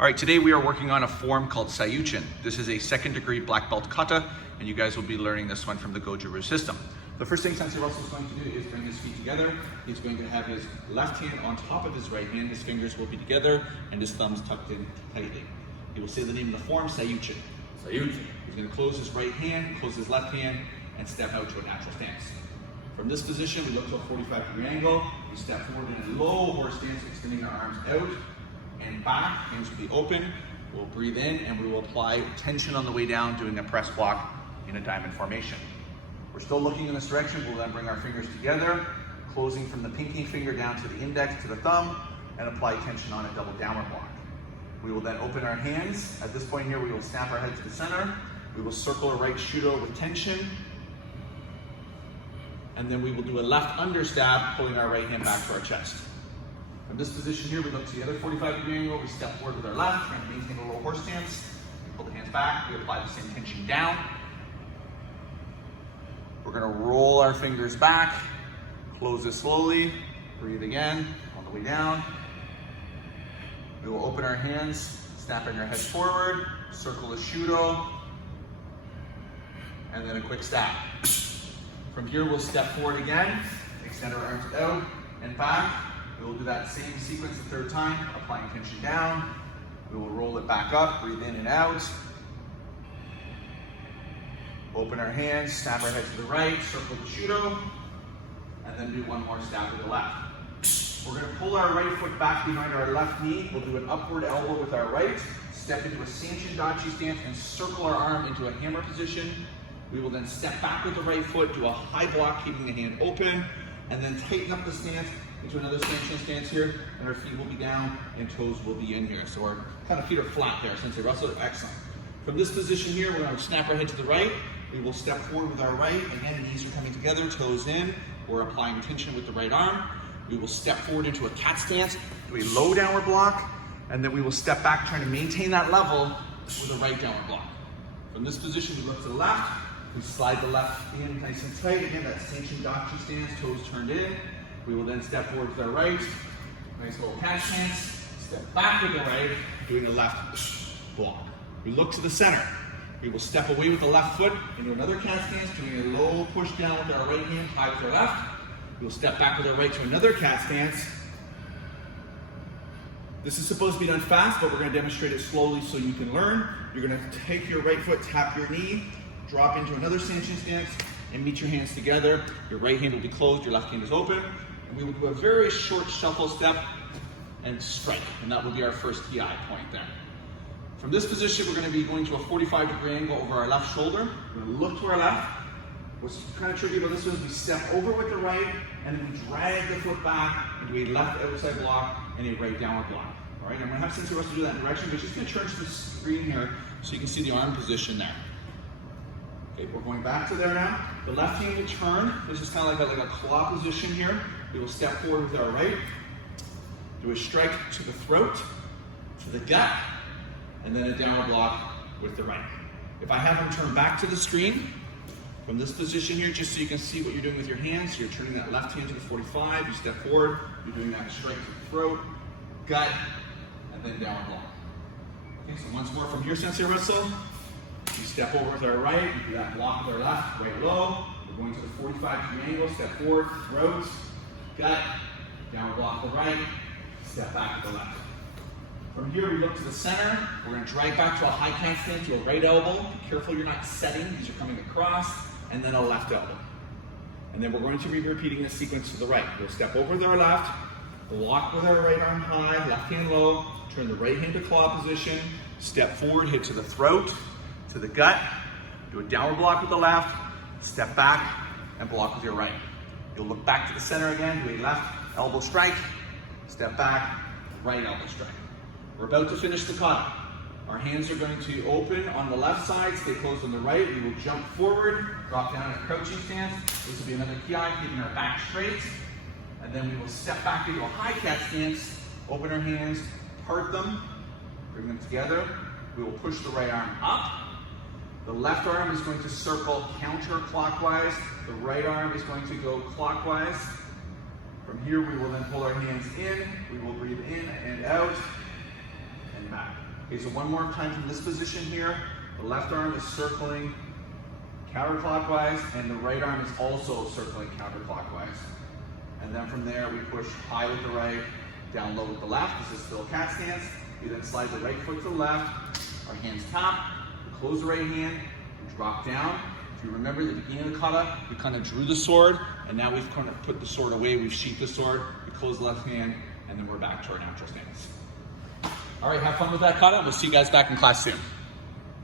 All right, today we are working on a form called Seiyunchin. This is a second degree black belt kata, and you guys will be learning this one from the Goju-Ryu system. The first thing Sensei Russell is going to do is bring his feet together. He's going to have his left hand on top of his right hand. His fingers will be together and his thumbs tucked in tightly. He will say the name of the form, Seiyunchin. Seiyunchin. He's going to close his right hand, close his left hand, and step out to a natural stance. From this position, we look to a 45-degree angle. We step forward in a low horse stance, extending our arms out and back. Hands will be open. We'll breathe in and we will apply tension on the way down, doing a press block in a diamond formation. We're still looking in this direction. We'll then bring our fingers together, closing from the pinky finger down to the index to the thumb, and apply tension on a double downward block. We will then open our hands. At this point here, we will snap our head to the center. We will circle a right shudo with tension. And then we will do a left understab, pulling our right hand back to our chest. From this position here, we look to the other 45-degree angle. We step forward with our left, trying to maintain a low horse stance. We pull the hands back. We apply the same tension down. We're going to roll our fingers back, close this slowly, breathe again on the way down. We will open our hands, snapping our heads forward, circle the shudo, and then a quick stab. From here, we'll step forward again, extend our arms out and back. We will do that same sequence the third time, applying tension down. We will roll it back up, breathe in and out. Open our hands, snap our head to the right, circle the shudo, and then do one more stab with the left. We're going to pull our right foot back behind our left knee. We'll do an upward elbow with our right, step into a Seiyunchin stance, and circle our arm into a hammer position. We will then step back with the right foot, do a high block, keeping the hand open, and then tighten up the stance into another Seiyunchin stance here, and our feet will be down and toes will be in here. So our kind of feet are flat there, Sensei Russell. Excellent. From this position here, we're going to snap our head to the right. We will step forward with our right. Again, knees are coming together, toes in. We're applying tension with the right arm. We will step forward into a cat stance, do a low downward block, and then we will step back, trying to maintain that level with a right downward block. From this position, we look to the left. We slide the left in nice and tight. Again, that Seiyunchin stance, toes turned in. We will then step forward with our right. Nice little cat stance. Step back with the right, doing a left block. We look to the center. We will step away with the left foot into another cat stance, doing a low push down with our right hand, high with our left. We will step back with our right to another cat stance. This is supposed to be done fast, but we're going to demonstrate it slowly so you can learn. You're going to take your right foot, tap your knee, drop into another Seiyunchin stance, and meet your hands together. Your right hand will be closed, your left hand is open. And we will do a very short shuffle step and strike. And that will be our first PI point there. From this position, we're going to be going to a 45-degree angle over our left shoulder. We're going to look to our left. What's kind of tricky about this one is we step over with the right, and then we drag the foot back into a left outside block and a right downward block. All right, I'm going to have Sensei Russell do that in direction, but just going to turn to the screen here so you can see the arm position there. Okay, we're going back to there now. The left hand will turn. This is kind of like a claw position here. We will step forward with our right, do a strike to the throat, to the gut, and then a downward block with the right. If I have him turn back to the screen, from this position here, just so you can see what you're doing with your hands, you're turning that left hand to the 45, you step forward, you're doing that strike to the throat, gut, and then downward block. Okay, so once more from here, Sensei Russell. We step over with our right, we do that block with our left, right low. We're going to the 45-degree angle, step forward, throat, gut, downward block with the right, step back with the left. From here, we look to the center. We're going to drag back to a high cat stance, to a right elbow. Be careful you're not setting, these are coming across, and then a left elbow. And then we're going to be repeating this sequence to the right. We'll step over with our left, block with our right arm high, left hand low, turn the right hand to claw position, step forward, hit to the throat, to the gut, do a downward block with the left, step back, and block with your right. You'll look back to the center again, do a left elbow strike, step back, right elbow strike. We're about to finish the kata. Our hands are going to open on the left side, stay closed on the right. We will jump forward, drop down in a crouching stance. This will be another PI, keeping our back straight. And then we will step back into a high cat stance, open our hands, part them, bring them together. We will push the right arm up. The left arm is going to circle counterclockwise. The right arm is going to go clockwise. From here, we will then pull our hands in. We will breathe in and out and back. Okay, so one more time from this position here. The left arm is circling counterclockwise, and the right arm is also circling counterclockwise. And then from there, we push high with the right, down low with the left. This is still cat stance. We then slide the right foot to the left, our hands tap, we close the right hand, we drop down. If you remember the beginning of the kata, we kind of drew the sword, and now we've kind of put the sword away, we've sheathed the sword, we close the left hand, and then we're back to our natural stance. All right, have fun with that kata. We'll see you guys back in class soon.